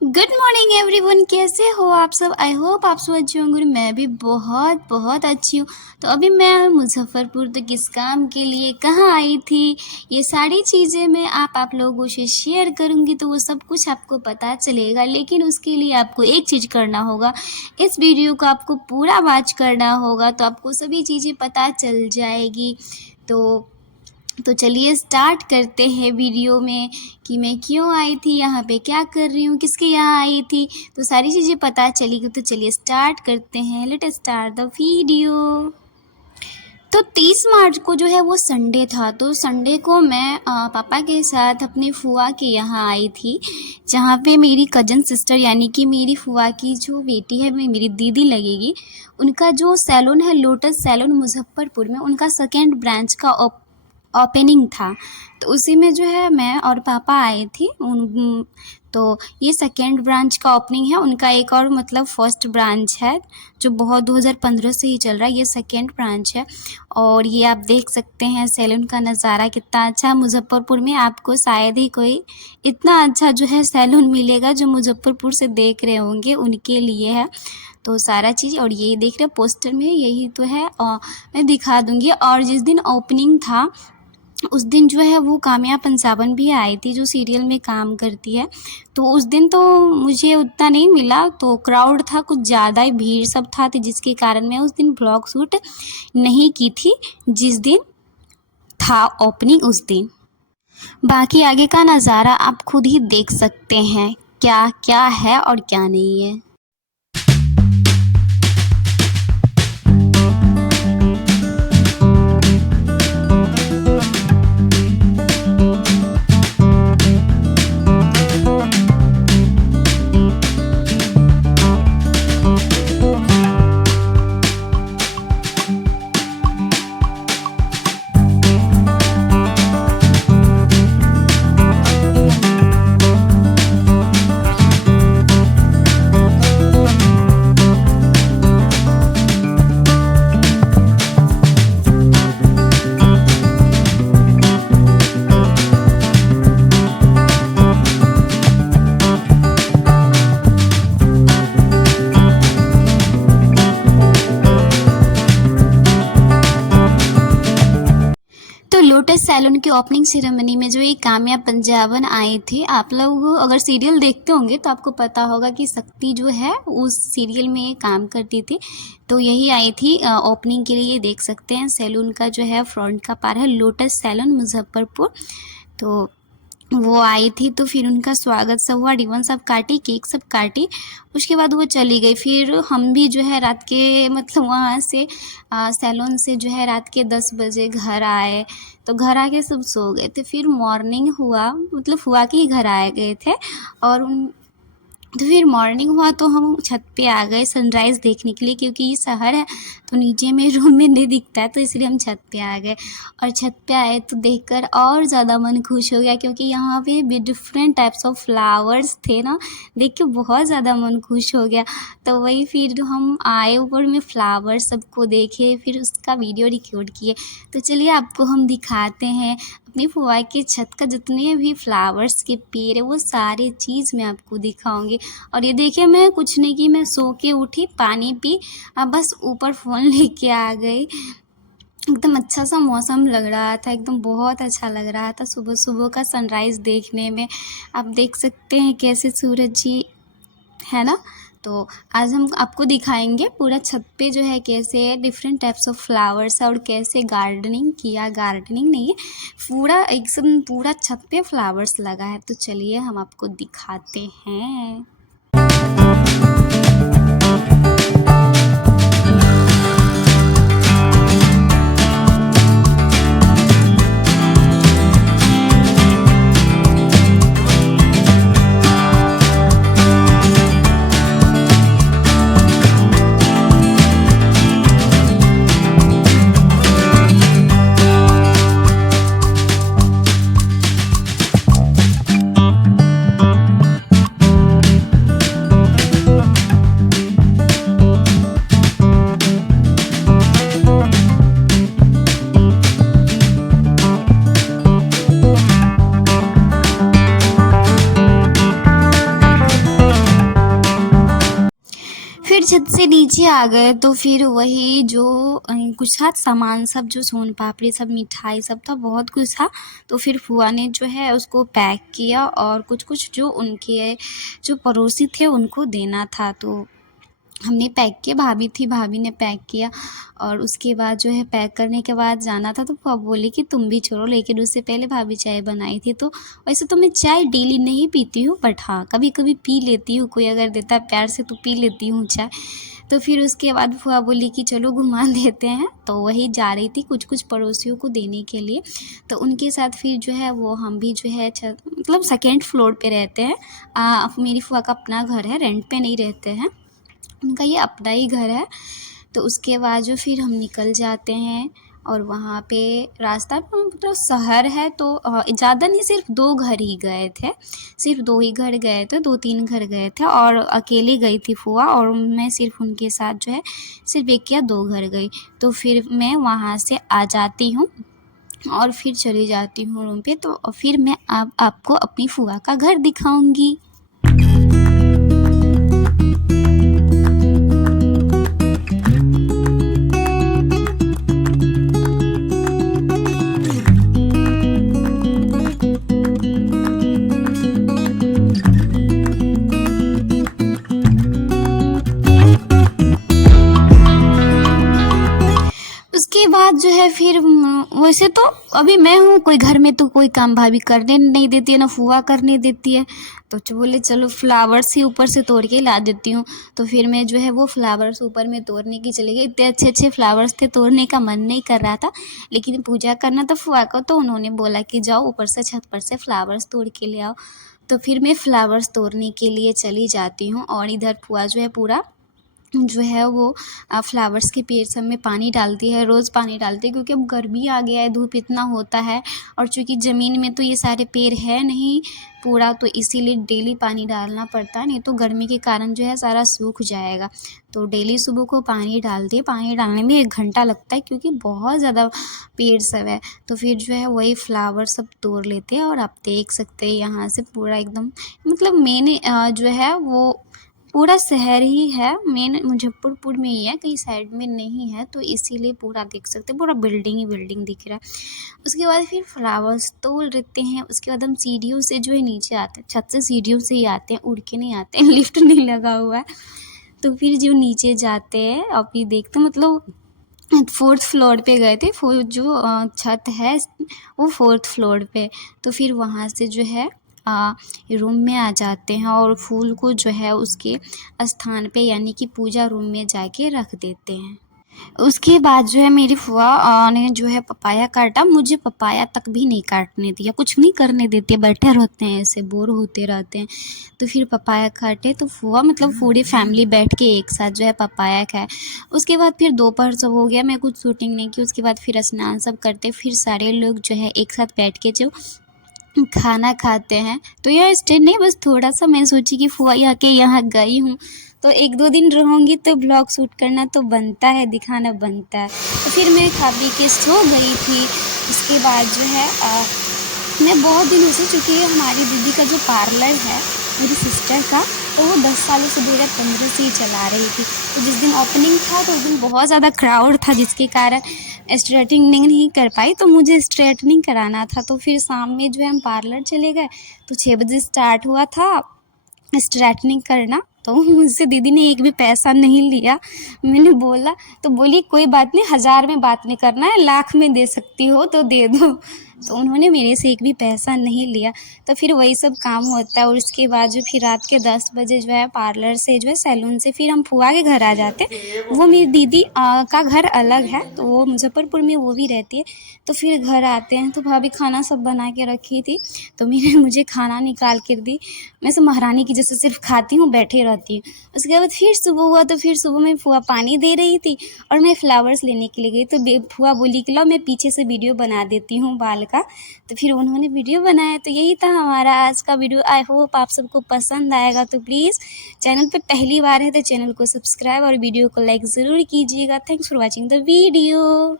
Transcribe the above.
Good morning everyone, कैसे हो आप सब। आई होप आप सब अच्छे होंगे। मैं भी बहुत बहुत अच्छी हूँ। तो अभी मैं मुजफ्फरपुर तो किस काम के लिए कहाँ आई थी, ये सारी चीज़ें मैं आप लोगों से शेयर करूँगी। तो वो सब कुछ आपको पता चलेगा, लेकिन उसके लिए आपको एक चीज़ करना होगा। इस वीडियो को आपको पूरा वॉच करना होगा, तो आपको सभी चीज़ें पता चल जाएगी। तो चलिए स्टार्ट करते हैं वीडियो में कि मैं क्यों आई थी, यहाँ पे क्या कर रही हूँ, किसके यहाँ आई थी। तो सारी चीज़ें पता चलेगी। तो चलिए स्टार्ट करते हैं। Let start the video. तो 30 मार्च को जो है वो संडे था। तो संडे को मैं पापा के साथ अपनी फूआ के यहाँ आई थी, जहाँ पे मेरी कज़न सिस्टर यानी कि मेरी फूआ की जो बेटी है, मेरी दीदी लगेगी, उनका जो सैलून है लोटस सैलून मुजफ्फरपुर में, उनका सेकेंड ब्रांच का ओपनिंग था। तो उसी में जो है मैं और पापा आए थे। तो ये सेकेंड ब्रांच का ओपनिंग है उनका। एक और मतलब फर्स्ट ब्रांच है जो बहुत 2015 से ही चल रहा है, ये सेकेंड ब्रांच है। और ये आप देख सकते हैं सैलून का नज़ारा कितना अच्छा। मुजफ्फरपुर में आपको शायद ही कोई इतना अच्छा जो है सैलून मिलेगा, जो मुजफ्फरपुर से देख रहे होंगे उनके लिए है। तो सारा चीज़, और ये देख रहे पोस्टर में यही तो है, और मैं दिखा दूँगी। और जिस दिन ओपनिंग था उस दिन जो है वो काम्या पंसावन भी आई थी, जो सीरियल में काम करती है। तो उस दिन तो मुझे उतना नहीं मिला, तो क्राउड था कुछ ज़्यादा ही, भीड़ सब था, तो जिसके कारण मैं उस दिन ब्लॉग शूट नहीं की थी, जिस दिन था ओपनिंग उस दिन। बाकी आगे का नज़ारा आप खुद ही देख सकते हैं, क्या क्या है और क्या नहीं है। तो लोटस सैलून की ओपनिंग सेरेमनी में जो ये काम्या पंजाबन आए थे, आप लोग अगर सीरियल देखते होंगे तो आपको पता होगा कि शक्ति जो है उस सीरियल में ये काम करती थी। तो यही आई थी ओपनिंग के लिए। देख सकते हैं सैलून का जो है फ्रंट का पार है लोटस सैलून मुजफ्फरपुर। तो वो आई थी, तो फिर उनका स्वागत सब हुआ, रिबन सब काटी, केक सब काटी, उसके बाद वो चली गई। फिर हम भी जो है रात के मतलब वहाँ से सैलून से जो है रात के 10 बजे घर आए। तो घर आके सब सो गए थे। फिर मॉर्निंग हुआ, मतलब हुआ कि घर आए गए थे, और तो फिर मॉर्निंग हुआ तो हम छत पे आ गए सनराइज़ देखने के लिए, क्योंकि ये शहर है तो नीचे में रूम में नहीं दिखता है, तो इसलिए हम छत पे आ गए। और छत पे आए तो देखकर और ज़्यादा मन खुश हो गया, क्योंकि यहाँ पे भी डिफरेंट टाइप्स ऑफ फ्लावर्स थे ना, देख के बहुत ज़्यादा मन खुश हो गया। तो वही फिर हम आए ऊपर में, फ्लावर सबको देखे, फिर उसका वीडियो रिकॉर्ड किए। तो चलिए आपको हम दिखाते हैं अपनी फुआ की छत का जितने भी फ्लावर्स के पेड़ है, वो सारे चीज़ मैं आपको दिखाऊंगी। और ये देखिए, मैं कुछ नहीं की, मैं सो के उठी, पानी पी, अब बस ऊपर फ़ोन लेके आ गई। एकदम अच्छा सा मौसम लग रहा था, एकदम बहुत अच्छा लग रहा था सुबह सुबह का सनराइज़ देखने में। आप देख सकते हैं कैसे सूरज जी है ना। तो आज हम आपको दिखाएंगे पूरा छत पे जो है कैसे डिफरेंट टाइप्स ऑफ फ्लावर्स है, और कैसे गार्डनिंग किया, गार्डनिंग नहीं है, पूरा एकदम पूरा छत पे फ्लावर्स लगा है। तो चलिए हम आपको दिखाते हैं। छत से नीचे आ गए तो फिर वही जो कुछ था सामान सब, जो सोन पापड़ी सब, मिठाई सब था, बहुत कुछ था। तो फिर फूआ ने जो है उसको पैक किया और कुछ कुछ जो उनके जो पड़ोसी थे उनको देना था, तो हमने पैक किया। भाभी थी, भाभी ने पैक किया और उसके बाद जो है पैक करने के बाद जाना था तो फूआ बोली कि तुम भी छोड़ो, लेकिन उससे पहले भाभी चाय बनाई थी। तो वैसे तो मैं चाय डेली नहीं पीती हूँ, बट हाँ कभी कभी पी लेती हूँ, कोई अगर देता है प्यार से तो पी लेती हूँ चाय। तो फिर उसके बाद फूआ बोली कि चलो घुमा देते हैं, तो वही जा रही थी कुछ कुछ पड़ोसियों को देने के लिए। तो उनके साथ फिर जो है वो हम भी जो है मतलब सेकेंड फ्लोर पे रहते हैं। मेरी फूआ का अपना घर है, रेंट पे नहीं रहते हैं, उनका ये अपना ही घर है। तो उसके बाद जो फिर हम निकल जाते हैं और वहाँ पे रास्ता मतलब शहर है, तो ज़्यादा नहीं, सिर्फ 2 घर ही गए थे, सिर्फ 2 ही घर गए थे, 2-3 घर गए थे और अकेली गई थी फूआ, और मैं सिर्फ उनके साथ जो है सिर्फ 1 या 2 घर गई। तो फिर मैं वहाँ से आ जाती हूँ और फिर चली जाती हूँ रूम पे। तो फिर मैं अब आपको अपनी फूआ का घर दिखाऊँगी। उसके बाद जो है फिर वैसे तो अभी मैं हूँ, कोई घर में तो कोई काम भाभी करने नहीं देती है, ना फूआ करने देती है। तो बोले चलो फ्लावर्स ही ऊपर से तोड़ के ला देती हूँ। तो फिर मैं जो है वो फ्लावर्स ऊपर में तोड़ने की चली गई। इतने अच्छे अच्छे फ्लावर्स थे, तोड़ने का मन नहीं कर रहा था, लेकिन पूजा करना था फूआ को, तो उन्होंने बोला कि जाओ ऊपर से छत पर से फ्लावर्स तोड़ के ले आओ। तो फिर मैं फ्लावर्स तोड़ने के लिए चली जाती हूँ और इधर फूआ जो है पूरा जो है वो फ्लावर्स के पेड़ सब में पानी डालती है, रोज़ पानी डालती है, क्योंकि अब गर्मी आ गया है, धूप इतना होता है और चूँकि ज़मीन में तो ये सारे पेड़ है नहीं पूरा, तो इसीलिए डेली पानी डालना पड़ता है, नहीं तो गर्मी के कारण जो है सारा सूख जाएगा। तो डेली सुबह को पानी डालती है, पानी डालने में 1 घंटा लगता है क्योंकि बहुत ज़्यादा पेड़ सब है। तो फिर जो है वही फ्लावर सब तोड़ लेते हैं और आप देख सकते हैं यहाँ से पूरा एकदम मतलब मेन जो है वो पूरा शहर ही है, मेन मुजफ्फरपुर में ही है, कहीं साइड में नहीं है, तो इसीलिए पूरा देख सकते हैं, पूरा बिल्डिंग ही बिल्डिंग दिख रहा है। उसके बाद फिर फ्लावर्स तोड़ लेते हैं। उसके बाद हम सीढ़ियों से जो है नीचे आते हैं, छत से सीढ़ियों से ही आते हैं, उड़ के नहीं आते हैं, लिफ्ट नहीं लगा हुआ है। तो फिर जो नीचे जाते हैं अभी देखते मतलब 4th फ्लोर पे गए थे, जो छत है वो 4th फ्लोर पे। तो फिर वहाँ से जो है रूम में आ जाते हैं और फूल को जो है उसके स्थान पे यानी कि पूजा रूम में जाके रख देते हैं। उसके बाद जो है मेरी फूआ ने जो है पपाया काटा, मुझे पपाया तक भी नहीं काटने दिया, कुछ नहीं करने देती, बैठे रहते हैं ऐसे, बोर होते रहते हैं। तो फिर पपाया काटे तो फूआ मतलब पूरी फैमिली बैठ के एक साथ जो है पपाया खाए। उसके बाद फिर दोपहर सब हो गया, मैं कुछ शूटिंग नहीं की। उसके बाद फिर स्नान सब करते, फिर सारे लोग जो है एक साथ बैठ के जो खाना खाते हैं। तो यह स्टे नहीं, बस थोड़ा सा मैं सोची कि फुआ के यहाँ गई हूँ तो 1-2 दिन रहूँगी तो ब्लॉग शूट करना तो बनता है, दिखाना बनता है। तो फिर मैं खा पी के सो गई थी। उसके बाद जो है मैं बहुत दिनों से, चूँकि हमारी दीदी का जो पार्लर है मेरी सिस्टर का, तो वो 10 सालों से 2015 से ही चला रही थी। तो जिस दिन ओपनिंग था तो उस दिन बहुत ज़्यादा क्राउड था, जिसके कारण स्ट्रेटनिंग नहीं कर पाई, तो मुझे स्ट्रेटनिंग कराना था। तो फिर शाम में जो है हम पार्लर चले गए, तो 6 बजे स्टार्ट हुआ था स्ट्रेटनिंग करना। तो मुझसे दीदी ने एक भी पैसा नहीं लिया। मैंने बोला तो बोली कोई बात नहीं, 1000 में बात नहीं करना है, लाख में दे सकती हो तो दे दो। तो उन्होंने मेरे से एक भी पैसा नहीं लिया। तो फिर वही सब काम होता है। और उसके बाद जो फिर रात के 10 बजे जो है पार्लर से जो है सैलून से फिर हम फुआ के घर आ जाते हैं। वो मेरी दीदी का घर अलग है, तो वो मुजफ्फरपुर में वो भी रहती है। तो फिर घर आते हैं तो भाभी खाना सब बना के रखी थी, तो मुझे खाना निकाल कर दी। मैं सब महारानी की जैसे सिर्फ खाती हूँ, बैठे रहती हूँ। उसके बाद फिर सुबह हुआ तो फिर सुबह में फुआ पानी दे रही थी और मैं फ्लावर्स लेने के लिए गई। तो फुआ बोली कि लो मैं पीछे से वीडियो बना देती हूँ बाल का। तो फिर उन्होंने वीडियो बनाया। तो यही था हमारा आज का वीडियो। आई होप आप सबको पसंद आएगा। तो प्लीज़ चैनल पे पहली बार है तो चैनल को सब्सक्राइब और वीडियो को लाइक ज़रूर कीजिएगा। Thanks for watching the video.